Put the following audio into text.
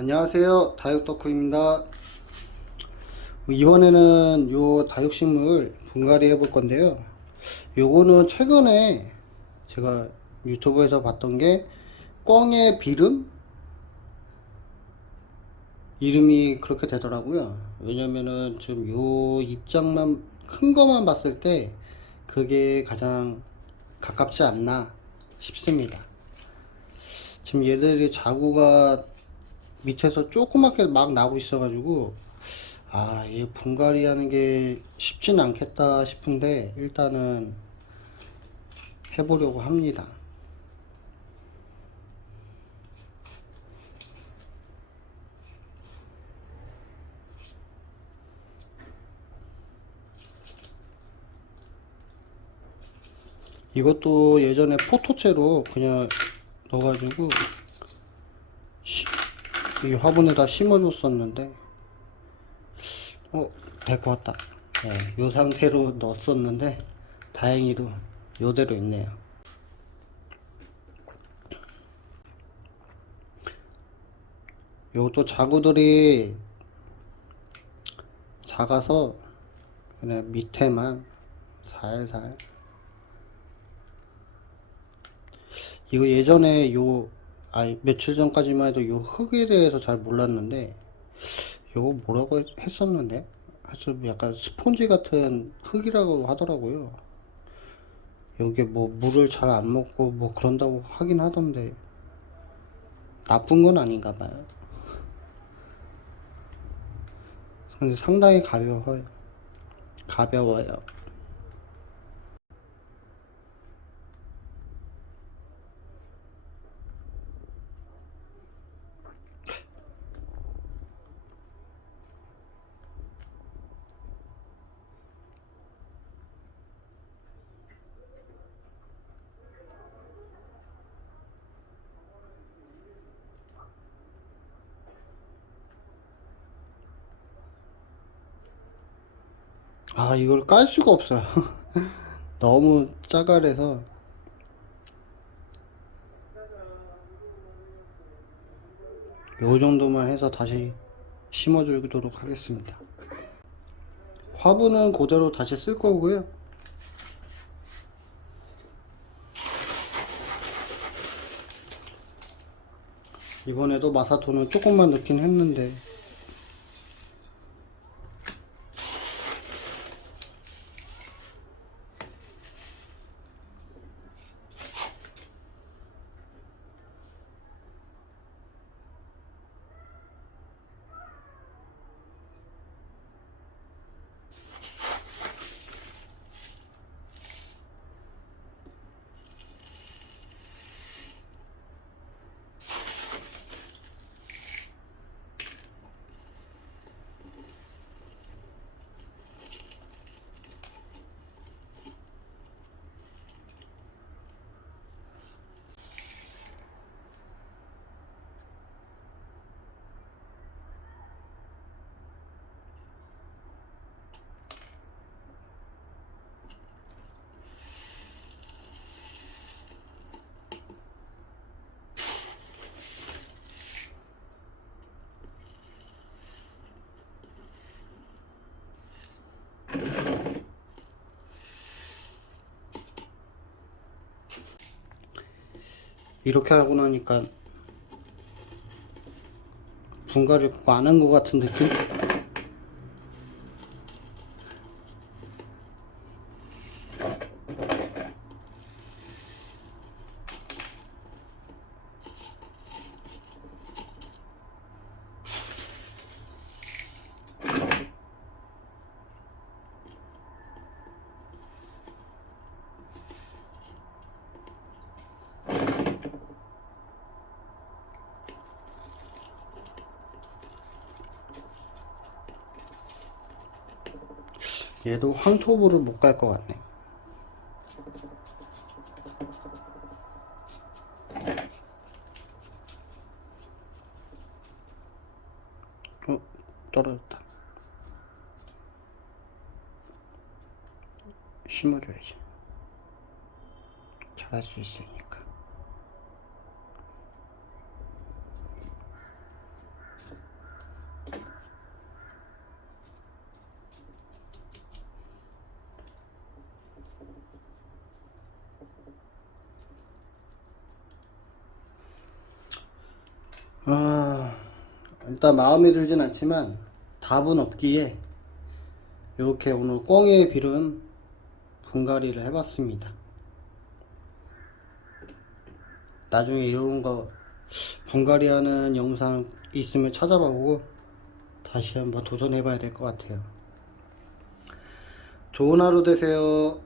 안녕하세요. 다육덕후입니다. 이번에는 요 다육식물 분갈이 해볼 건데요. 요거는 최근에 제가 유튜브에서 봤던 게 꿩의 비름? 이름이 그렇게 되더라고요. 왜냐면은 지금 요 입장만 큰 거만 봤을 때 그게 가장 가깝지 않나 싶습니다. 지금 얘들이 자구가 밑에서 조그맣게 막 나고 있어가지고 아, 얘 분갈이 하는 게 쉽진 않겠다 싶은데 일단은 해보려고 합니다. 이것도 예전에 포토체로 그냥 넣어가지고 시- 이 화분에다 심어줬었는데 어, 될 것 같다. 네, 요 상태로 넣었었는데 다행히도 요대로 있네요. 요것도 자구들이 작아서 그냥 밑에만 살살 이거 예전에 요 아니 며칠 전까지만 해도 요 흙에 대해서 잘 몰랐는데 요거 뭐라고 했- 했었는데? 하여튼 약간 스폰지 같은 흙이라고 하더라고요. 여기에 뭐 물을 잘 안 먹고 뭐 그런다고 하긴 하던데 나쁜 건 아닌가 봐요. 근데 상당히 가벼워요. 가벼워요 아 이걸 깔 수가 없어요. 너무 짜갈해서. 요 정도만 해서 다시 심어 주도록 하겠습니다. 화분은 그대로 다시 쓸 거고요. 이번에도 마사토는 조금만 넣긴 했는데 이렇게 하고 나니까 분갈이 그거 안 한 것 같은 느낌? 얘도 황토부를 못 갈 것 같네. 어, 떨어졌다. 심어줘야지. 잘할 수 있으니까. 아, 일단 마음에 들진 않지만 답은 없기에 이렇게 오늘 꽁에 비른 분갈이를 해봤습니다. 나중에 이런 거 분갈이 하는 영상 있으면 찾아보고 다시 한번 도전해 봐야 될 것 같아요. 좋은 하루 되세요.